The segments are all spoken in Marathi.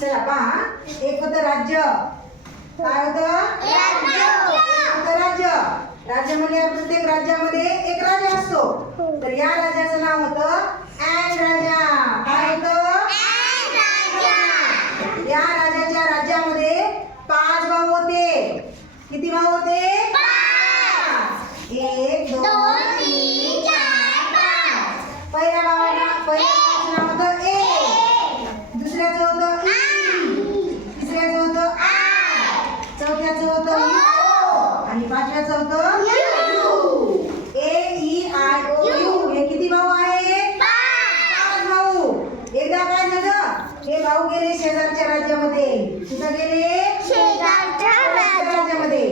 चला पहा, एक होतं राज्य. काय होतं? राज्य. राज्य म्हणजे प्रत्येक राज्यामध्ये एक राजा असतो. तर या राजाचं नाव होतं ॲन राजा. काय होतं? या राजाच्या राज्यामध्ये 5 भाऊ होते. किती भाऊ होते? 1 2 3 4 5. पहिल्या भावाचं नाव होतं ए. दुसऱ्याचं होतं ई. तिसऱ्याचं होतं आय. चौथ्याचं होतं यू. आणि पाचव्याचं होतं U. A E I O U. हे किती भाऊ आहेत? 5 भाऊ. एकदा काय झालं, हे भाऊ गेले शेजारच्या राज्यामध्ये. कुठं गेले? शेजारच्या राज्यामध्ये.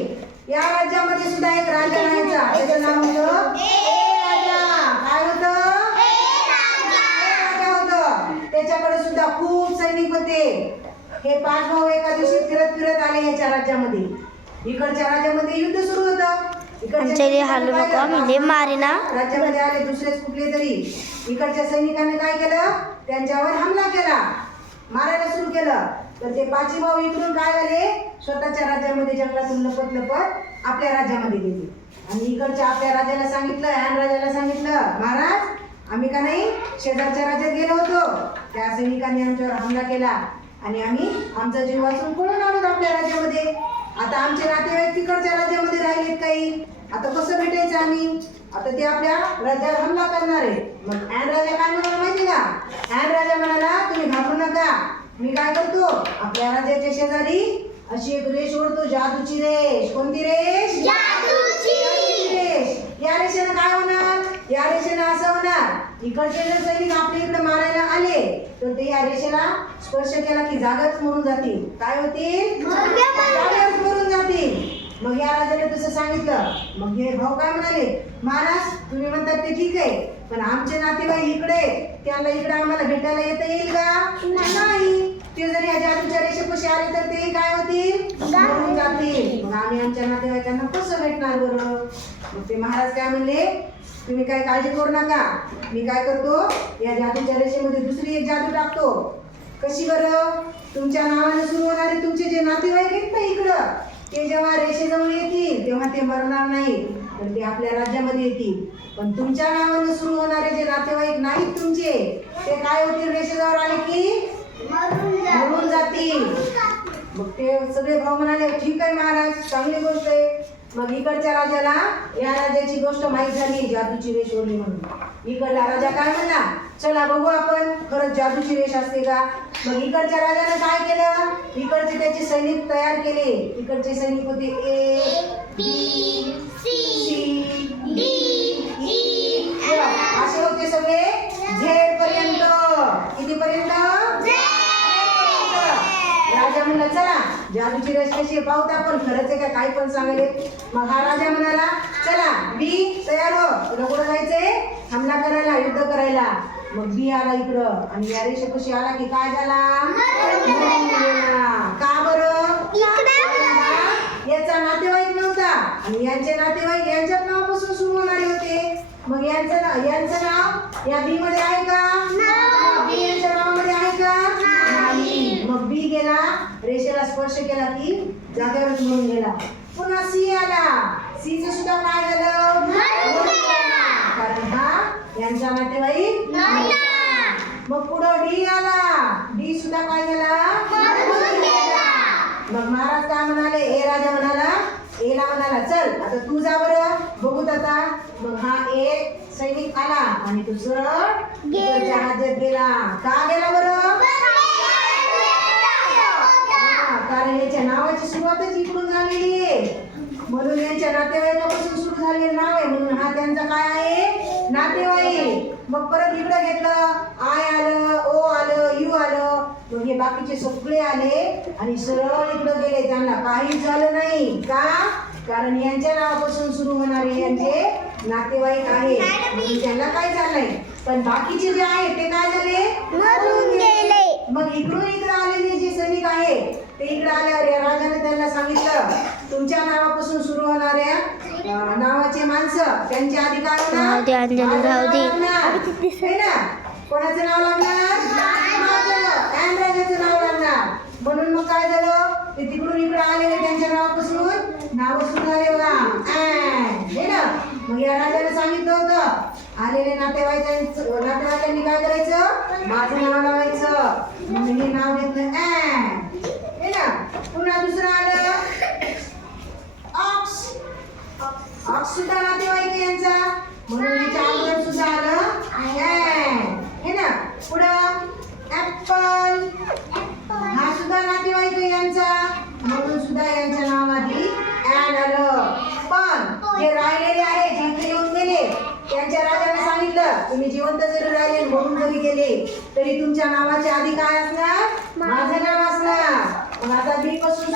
या राज्यामध्ये सुद्धा एक राजा राहायचा. त्याचं नाव होतं ए राजा. काय होतं? ए राजा होतं. त्याच्याकडे सुद्धा खूप सैनिक होते. हे 5 भाऊ एका दिवशी फिरत फिरत आले याच्या राज्यामध्ये. इकडच्या राज्यामध्ये युद्ध सुरू होतं. राज्यामध्ये आले दुसरेच कुठले तरी. इकडच्या सैनिकांनी काय केलं, त्यांच्यावर हमला केला, मारायला सुरू केलं. तर ते 5 भाऊ इकडून काय झाले, स्वतःच्या राज्यामध्ये जंगलातून लपत लपत आपल्या राज्यामध्ये गेले. आणि इकडच्या आपल्या राजाला सांगितलं, ॲन राजाला सांगितलं, महाराज आम्ही का नाही शेजारच्या राज्यात गेलो होतो, त्या सैनिकांनी आमच्यावर हमला केला आणि आम्ही आमचा जीव वाचून पळून आलो आपल्या राज्यामध्ये. आता आमचे नातेवाईक तिकडच्या राज्यामध्ये राहिलेत काही. आता कसं भेटायचं आम्ही? आता ते आपल्या राज्यावर हमला करणार आहे. मग ॲन राजा काय म्हणाला माहिती का? ॲन राजा म्हणाला, तुम्ही घाबरू नका, मी काय करतो, आपल्या राज्याच्या शेजारी अशी एक रेष ओढतो, जादूची रेष. कोणती रेष? जादूची रेष. या रेषेनं काय होणार? या रेषेनं असं होणार, इकडचे जर सैनिक आपल्या इकडे मारायला आले तर ते या रेषेला स्पर्श केला की जागाच मरून जातील. काय होतील? जागाच मरून जातील. मग या राजाने तसं सांगितलं. मग हे भाऊ काय म्हणाले, महाराज तुम्ही म्हणतात ते ठीक आहे, पण आमचे नातेवाईक इकडे, त्यांना इकडे आम्हाला भेटायला येता येईल का? नाही. ते जर या जादूच्या रेषेपाशी आले तर ते काय होतील? मरून जातील. मग आम्ही आमच्या नातेवाईकांना कसं भेटणार बरं? मग ते महाराज काय म्हणले, तुम्ही काय काळजी करू नका, मी काय करतो, या जादूच्या रेषेमध्ये दुसरी एक जादू टाकतो. कशी बरं? तुमच्या नावाने सुरू होणारे तुमचे जे नातेवाईक आहेत ना इकडं, ते जेव्हा रेषेजवळ येतील तेव्हा ते मरणार नाही, तर ते आपल्या राज्यामध्ये येतील. पण तुमच्या नावाने सुरू होणारे जे नातेवाईक नाहीत तुमचे, ते काय होतील, रेषेजवळ आले की मरून जातील. मग ते सगळे भाऊ म्हणाले, ठीक आहे महाराज, चांगली गोष्ट आहे. मग इकडच्या राजाला या राजाची गोष्ट माहीत झाली, जादूची रेष ओढली म्हणून. इकडला राजा काय म्हणला, चला बघू आपण खरंच जादूची रेष असते का. मग इकडच्या राजाने काय केलं, इकडचे त्याचे सैनिक तयार केले. इकडचे सैनिक होते A B C D E असे होते सगळे झेड पर्यंत. कितीपर्यंत? राजा म्हणला, चला जादूची रेष कशी पाहूत आपण, खरंच आहे का काही पण सांगले. मग हा राजा म्हणाला, चला बी तयार हो, तुला कुठं जायचंय? हमला करायला, युद्ध करायला. मग बी आला इकडं आणि या रेषेपाशी आला की काय झाला? का बरं? याचा नातेवाईक नव्हता आणि यांचे नातेवाईक यांच्याच नावापासून सुरू होणारे होते. मग यांचं नाव या बी मध्ये आहे का? बी यांच्या नावामध्ये आहे का? नाही. मग बी गेला, रेषेला स्पर्श केला की जागेवरच मरून गेला. पुन्हा सी आला, सीचं सुद्धा काय झालं? कारण हा यांचा नातेवाईक नव्हता. मग पुढं डी आला, डी सुद्धा काय झाला? मग महाराज काय म्हणाले, ए राजा म्हणाला, एला म्हणाला, चल आता तू जा बरं बघूत आता. मग हा एक सैनिक आला आणि तो सरळ राज्यात गेला. का गेला बरं? कारण याच्या नावाची सुरुवातच इकडून झालेली आहे, म्हणून यांच्या नातेवाईकापासून सुरू झालेलं नाव आहे, म्हणून हा त्यांचा काय आहे? नातेवाईक. मग परत इकडे घेतलं, आय आलं, ओ आलं, यू आलं. मग हे बाकीचे सगळे आले आणि सरळ इकडे गेले, त्यांना काहीच झालं नाही. का? कारण यांच्या नावापासून सुरू होणारे यांचे नातेवाईक आहे, म्हणून त्यांना काय झालंय. पण बाकीचे जे आहे ते काय झाले? मरून गेले. मग इकडून इकडे आलेले जे सैनिक आहे ते इकडे आल्यावर या राजाने त्यांना सांगितलं, तुमच्या नावापासून सुरू होणाऱ्या नावाचे माणसं त्यांचे अधिकार होणार. कोणाचं नाव लागणार? ॲन राजाचं नाव लागणार. ते तिकडून इकडे आलेले त्यांच्या नावापासून नाव सुरू झाले बघा हे ना. मग या राजाने सांगितलं होतं आलेले नातेवाईकांनी काय करायचं माझं नाव लावायचं. मग हे नाव घेतलं हे ना. पुन्हा दुसरं आलं ऑक्स. ऑक्स सुद्धा नातेवाईक यांचा म्हणून याच्या अगोदर सुद्धा आलं हे ना. पुढं ऍपल. हा सुद्धा नातेवाईक यांचा म्हणून सुद्धा यांच्या नावाआधी ॲन आलं. पण जे राहिलेले आहे जे इथे येऊन गेले त्यांच्या राजाने सांगितलं तुम्ही जिवंत जरी राहिले म्हणून जरी गेले तरी तुमच्या नावाच्या आधी काय असणार माझं नाव असणार. मग आता बी पासून